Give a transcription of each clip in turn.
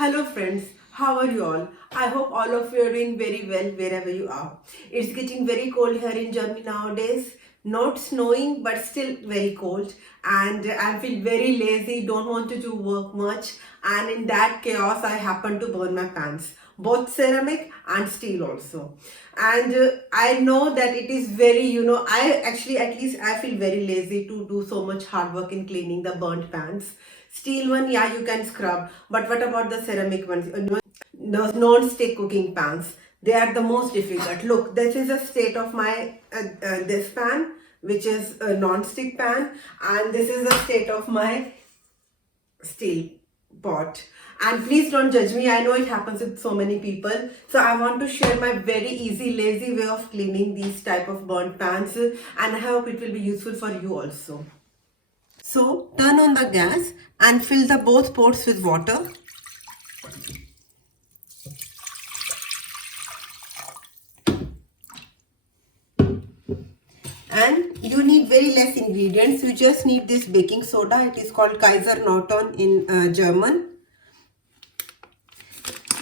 Hello friends, how are you all? I hope all of you are doing very well wherever you are. It's getting very cold here in Germany nowadays. Not snowing but still very cold, and I feel very lazy, don't want to do work much, and in that chaos I happen to burn my pans, both ceramic and steel also. And I know that it is very, I actually, at least I feel very lazy to do so much hard work in cleaning the burnt pans. Steel one, yeah, you can scrub, but what about the ceramic ones? Those non-stick cooking pans, they are the most difficult. Look, this is a state of my this pan, which is a non-stick pan, and this is the state of my steel pot. And please don't judge me, I know it happens with so many people, so I want to share my very easy lazy way of cleaning these type of burnt pans, and I hope it will be useful for you also. So turn on the gas and fill the both pots with water. And you need very less ingredients. You just need this baking soda. It is called Kaiser Norton in German.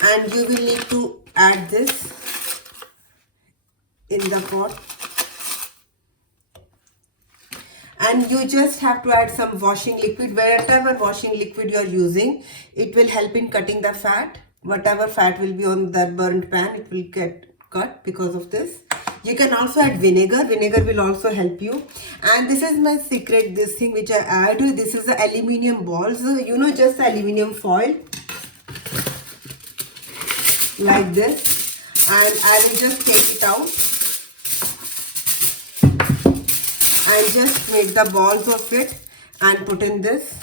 And you will need to add this in the pot. And you just have to add some washing liquid. Whatever washing liquid you are using, it will help in cutting the fat. Whatever fat will be on that burnt pan, it will get cut because of this. You can also add vinegar. Vinegar will also help you. And this is my secret, this thing which I add. This is the aluminium balls. Just the aluminium foil. Like this. And I will just take it out. And just make the balls of it and put in this.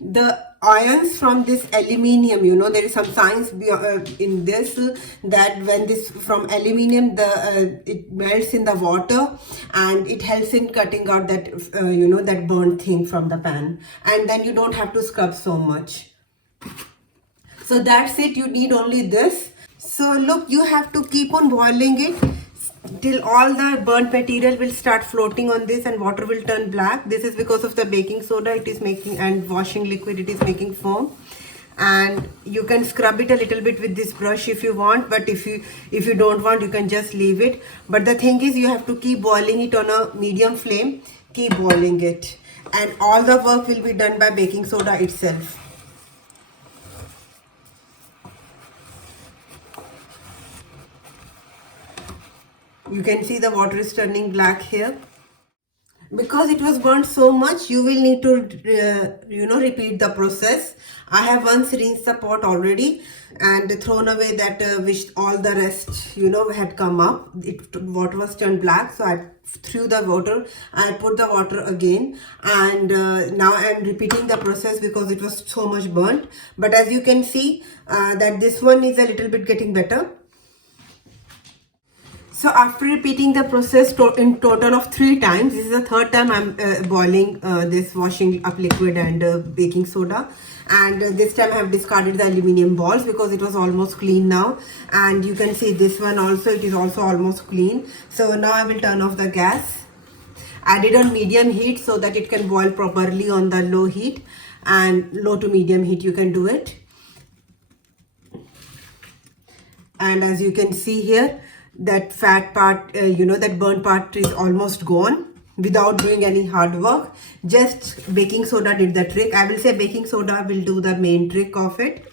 The ions from this aluminium, there is some science in this, that when this from aluminium, it melts in the water and it helps in cutting out that that burnt thing from the pan, and then you don't have to scrub so much. So that's it. You need only this. So look, you have to keep on boiling it till all the burnt material will start floating on this and water will turn black. This is because of the baking soda it is making, and washing liquid it is making foam. And you can scrub it a little bit with this brush if you want, but if you don't want, you can just leave it. But the thing is, you have to keep boiling it on a medium flame. Keep boiling it, and all the work will be done by baking soda itself. You can see the water is turning black here. Because it was burnt so much, you will need to repeat the process. I have once rinsed the pot already and thrown away that which all the rest had come up. Water was turned black, so I threw the water. I put the water again, and now I am repeating the process because it was so much burnt. But as you can see, that this one is a little bit getting better. So after repeating the process in total of 3 times, this is the 3rd time I'm boiling this washing up liquid and baking soda. And this time I have discarded the aluminium balls because it was almost clean now. And you can see this one also, it is also almost clean. So now I will turn off the gas. I did on medium heat so that it can boil properly on the low heat, and low to medium heat you can do it. And as you can see here, that fat part, that burnt part is almost gone without doing any hard work. Just baking soda did the trick. I will say baking soda will do the main trick of it.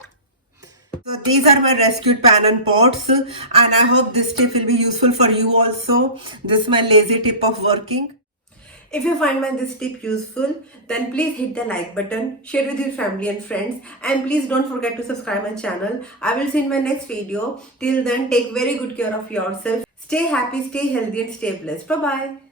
So these are my rescued pan and pots, and I hope this tip will be useful for you also. This is my lazy tip of working. If you find this tip useful, then please hit the like button, share with your family and friends, and please don't forget to subscribe my channel. I will see you in my next video. Till then, take very good care of yourself. Stay happy, stay healthy, and stay blessed. Bye-bye.